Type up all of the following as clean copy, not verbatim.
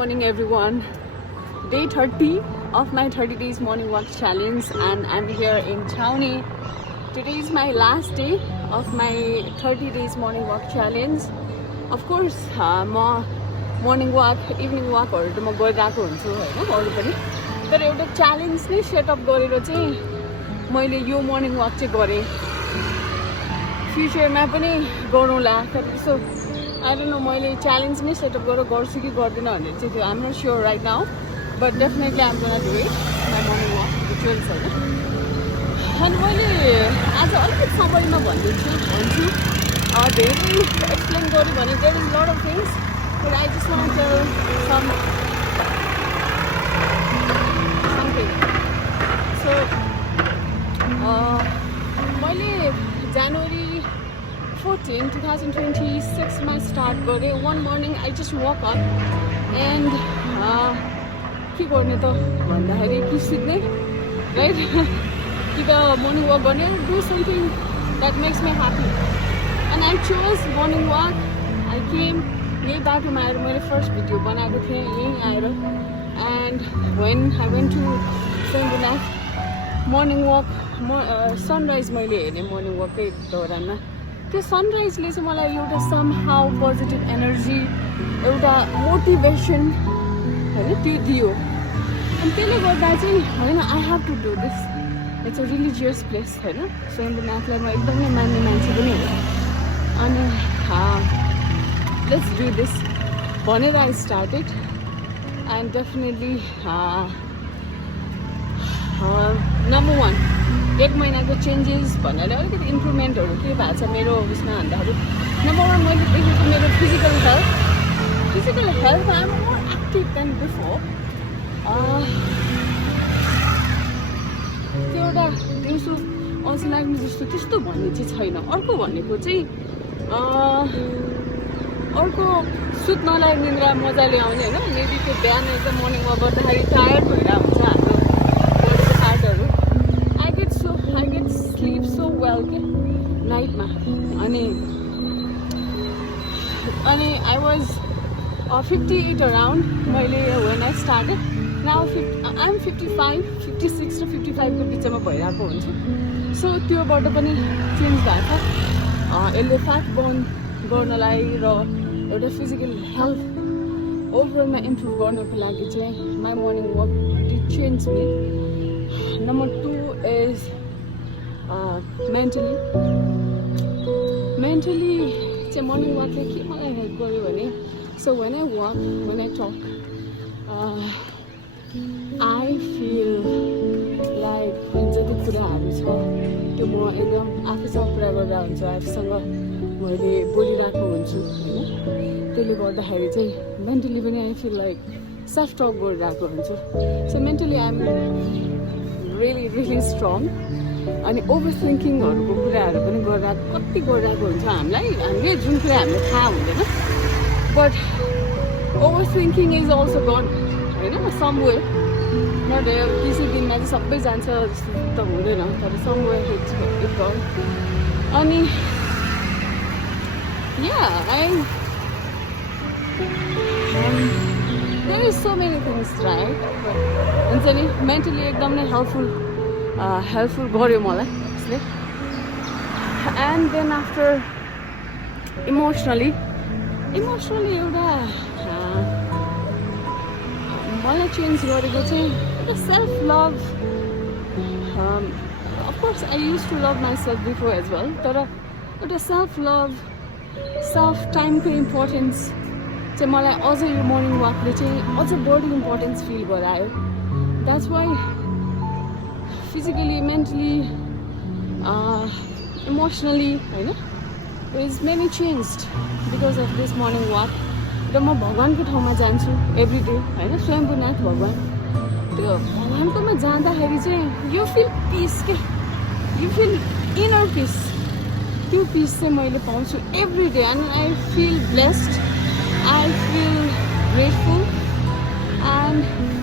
morning everyone. Day 30 of my 30 days morning walk challenge and I'm here in Chhaउने. Today is my last day of my 30 days morning walk challenge. Of course, morning walk, evening walk or to म गरिरहेको हुन्छु हैन अरु पनि तर एउटा challenge नै setup गरेर चाहिँ मैले यो morning walk चाहिँ गरे फ्युचरमा पनि गरौँला तर त्यसो I don't know मैले च्यालेन्ज नै सेटअप गरेर गर्छु कि गर्दिन भन्ने चाहिँ त्यो I'm not sure right now but definitely I'm gonna do it my morning walk rituals हैन अनि मैले आज अलिकति समयमा भन्छु धेरै एक्सप्लेन गरे भने there is a lot of things but I just want to tell something so मैले January 14, 2026 my start gare. One morning I just woke up and के गर्ने त भन्दाखेरि कि सिक्ने right कि त morning walk गर्ने do something that makes me happy and I chose morning walk. I came यही बाटोमा आएर मैले फर्स्ट भिडियो बनाएको थिएँ यही आएर and when I went to Sambunat morning walk sunrise मैले हेर्ने morning walk कै दौरानमा त्यो सनराइजले चाहिँ मलाई एउटा somehow positive energy एउटा मोटिभेसन हैन त्यो दियो अनि त्यसले गर्दा चाहिँ हैन I have to do this. It's a religious place हैन स्वयम्भूनाथलाई म एकदमै मान्ने मान्छे पनि हो अनि let's do this भनेर I started and definitely number one एक महिनाको चेन्जेस भनेर अलिकति इम्प्रुभमेन्टहरू के भएको छ मेरो उसमा भन्दाखेरि नम्बर वान मैले देखेको मेरो physical health I am more active than before त्यो एउटा दिउँसो अल्छी लाग्ने जस्तो त्यस्तो भन्ने चाहिँ छैन अर्को भनेको चाहिँ अर्को सुत नलाग्ने निन्द्रा मजाले आउने होइन मेबी त्यो बिहान एकदम मर्निङ वाक गर्दाखेरि टायर्ड भएर हुन्छ हाम्रो बडीको पार्टहरू I get sleep so well के नाइटमा अनि I was 58 around मैले when I started now I'm 55 56 र 55 को बिचमा भइरहेको हुन्छ सो त्योबाट पनि चेन्ज भएको छ यसले फ्याट बर्न गर्नलाई र एउटा फिजिकल हेल्थ ओभरअलमा इम्प्रुभ गर्नको लागि चाहिँ my morning walk did change me number 2 is mentally चाहिँ morning walkले के मलाई हेल्प गर्यो भने so when I walk when I talk I feel like जति कुराहरू छ त्यो म एकदम आफूसँग कुरा गर्दा हुन्छ आफूसँग मैले बोलिरहेको हुन्छु होइन त्यसले गर्दाखेरि चाहिँ मेन्टली पनि I feel like self talk गरिरहेको हुन्छु so mentally I'm really strong अनि ओभर थिङ्किङहरूको कुराहरू पनि कति गरिरहेको हुन्छ हामीले जुन कुरा हामीलाई थाहा हुँदैन but overthinking is also gone होइन सम वे नट किसी दिनमा चाहिँ सबै जान्छ जस्तो त हुँदैन तर सम वे इट्स गन अनि there is so many things right हुन्छ नि मेन्टली एकदम नै हेल्पफुल गर्यो मलाई त्यसले एन्ड देन आफ्टर इमोसनली एउटा मलाई चेन्ज गरेको चाहिँ एउटा self love of course I use to love myself before as well तर एउटा सेल्फ लभ सेल्फ टाइमको इम्पोर्टेन्स चाहिँ मलाई अझ यो मर्निङ वाकले चाहिँ अझ बढी इम्पोर्टेन्स फिल गरायो that's why physically, mentally, emotionally, होइन there is many changed because of this morning walk. र म भगवानको ठाउँमा जान्छु एभ्री डे होइन स्वयम्भूनाथ भगवान त्यो भगवानकोमा जाँदाखेरि चाहिँ यु फिल पिस के यु फिल इनर पिस त्यो पिस चाहिँ मैले पाउँछु every day and I feel blessed I feel grateful and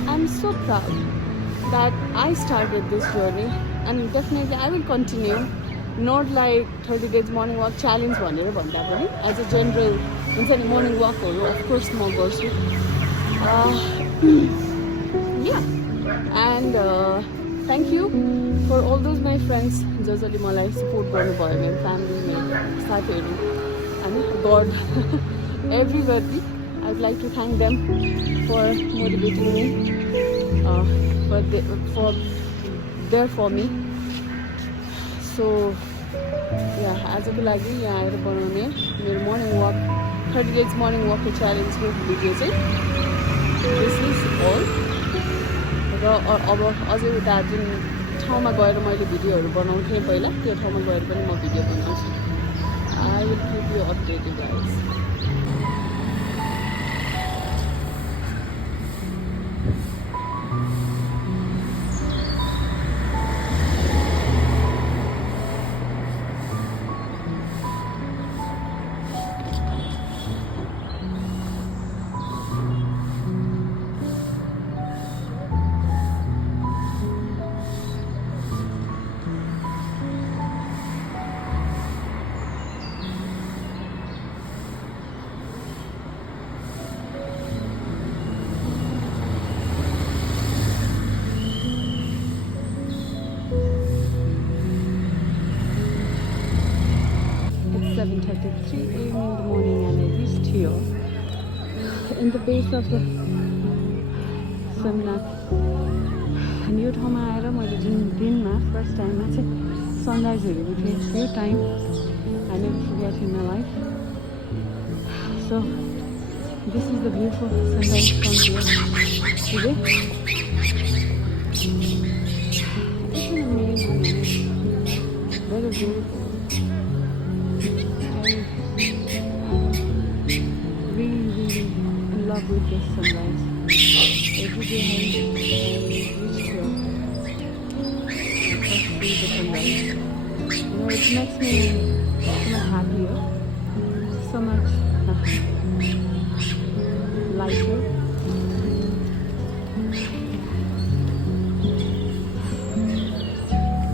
I am so proud that I started this journey and definitely I will continue not like 30 days morning walk challenge भनेर भन्दा पनि as a general हुन्छ नि morning walkहरू of course म गर्छु Yeah, and thank you for all those my friends जसले मलाई support गर्नुभयो, मेरो फ्यामिली, मेरो साथीहरू, अनि God, everybody. I'd like to thank them for motivating me, for there for me. So yeah, आजको लागि यहाँ आएर बनाउने मेरो morning walk 30 days morning walk च्यालेन्जको भिडियो चाहिँ दिस इज अल। र अब अझै उता जुन ठाउँमा गएर मैले भिडियोहरू बनाउँथेँ पहिला, त्यो ठाउँमा गएर पनि म भिडियो बनाउँछु। I will keep you updated guys. It's 7:33 a.m. in the morning and I reached here in the base of the Somnath. And यो ठाउँमा आएर मैले जुन दिनमा फर्स्ट टाइममा चाहिँ सनराइज हेरेको थिएँ, यो time I never forget in my life. So this is the beautiful sunrise from here today. It's an amazing image. Very beautiful. Really in love with this sunrise. Every day I reach here, I see the sunrise. You know, it makes me so much happier, so much lighter.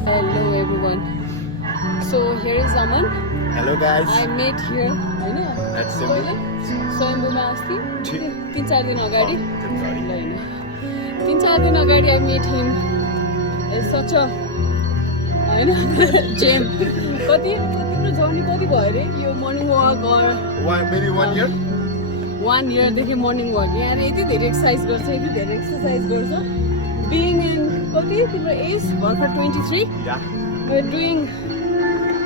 Hello everyone. So here is Aman. Hello guys. I met here, होइन स्वयम्भूमा अस्ति 3-4 दिन अगाडि, 3-4 दिन अगाडि I met him. Such a होइन gem. कति तिम्रो journey कति भयो अरे यो मर्निङ वाक? Maybe 1 year? 1 yearदेखि मर्निङ वाक यहाँ यति धेरै एक्सर्साइज गर्छ, यति धेरै एक्सर्साइज गर्छ। बिङ इन कति तिम्रो एज भर्खर 23? Yeah. We're doing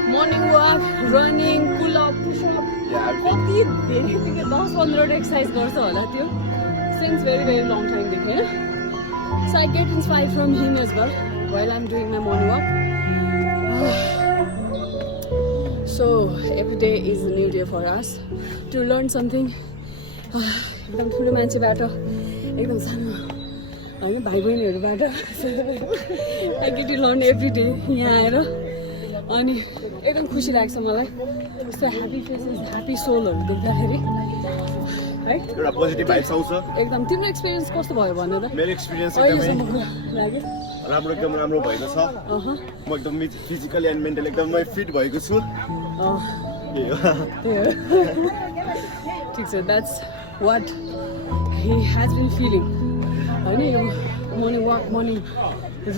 morning walk, running, pull up, push up. कति धेरै 10-15 एक्सर्साइज गर्छ होला त्यो since very long time देखि हैन। So I get inspired from him as well while I'm doing my morning walk. So every day is a new day for us to learn something. एकदम ठुलो मान्छेबाट एकदम सानो होइन भाइ बहिनीहरूबाट I get to learn every day यहाँ आएर, अनि एकदम खुसी लाग्छ मलाई यस्तो ह्याप्पी फेसेस, ह्याप्पी सोलहरू देख्दाखेरि है। एउटा पोजिटिभ भाइब्स आउँछ। एकदम तिम्रो एक्सपिरियन्स कस्तो भयो भन्नु त? मेरो एक्सपिरियन्स एकदमै लाग्यो राम्रो, एकदम राम्रो भएको छ। म एकदम फिजिकली एन्ड मेन्टली एकदमै फिट भएको छु। ठिक छ, that's what he has been feeling होइन। यो मर्निङ वाक, मर्निङ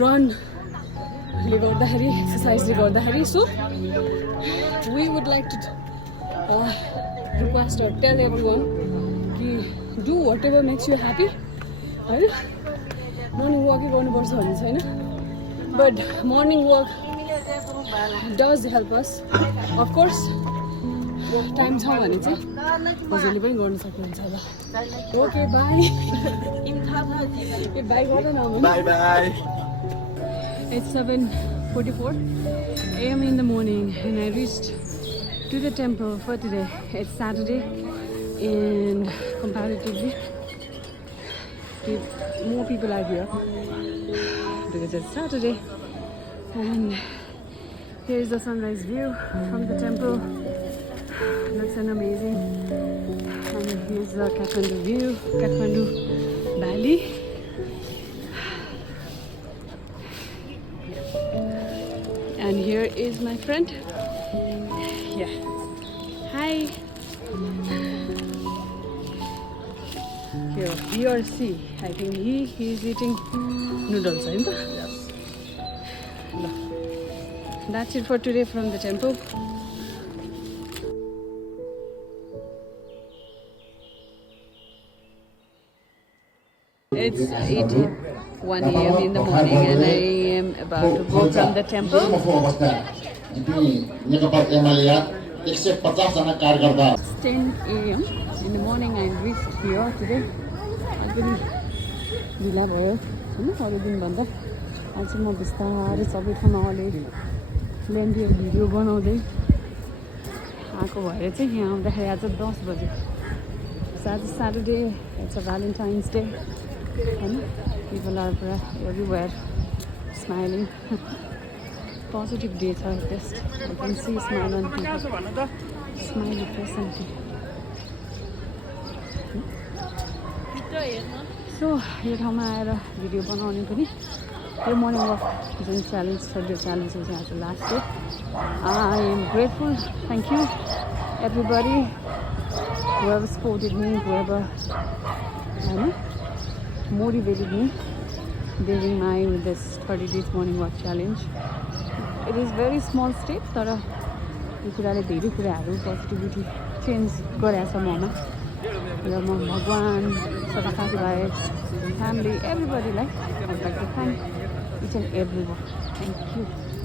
रनले गर्दाखेरि, एक्सर्साइजले गर्दाखेरि। So we would like to request or tell everyone कि do whatever makes you happy होइन। मर्निङ वाकै गर्नुपर्छ भन्ने छैन, but morning walk does help us. Of course time छ भने चाहिँ हजुरले पनि गर्नु सक्नुहुन्छ होला। Okay by. बाई गर न। By by. It's 7:44 a.m. in the morning and I reached to the temple for today. It's Saturday and comparatively more people are here because it's Saturday. And here's the sunrise view from the temple. Looks an amazing. And here's the Kathmandu view, Kathmandu Valley. And here is my friend. Yeah. Hi. Here, B or C. I think he is eating noodles, right? Yes. No. That's it for today from the temple. It's 8:01 a.m. in the morning and I am about to go from the temple. It's 10 a.m. in the morning. I reached here today. I've been ढिला भयो हैन अरू दिनभन्दा आज चाहिँ म बिस्तारै सबै ठाउँमा अलि लेन्थी भिडियो बनाउँदै आएको भएर चाहिँ यहाँ आउँदाखेरि आज 10 बज्यो आज Saturday, it's a Valentine's Day हैन people are everywhere smiling positive day छ at least I can see smile on people smiley face on people So, यो ठाउँमा आएर भिडियो बनाउने पनि यो मर्निङ वक जुन च्यालेन्ज छ त्यो च्यालेन्ज चाहिँ आज last day I am grateful thank you everybody whoever supported me, whoever motivated me during my this 30 days morning walk challenge. It is very small step, तर यो कुराले धेरै कुराहरू पोजिटिभिटी चेन्ज गरेछ ममा र म भगवान सबै साथीभाइ family एभ्रीबडीलाई I'd like to thank each and everyone. Thank you.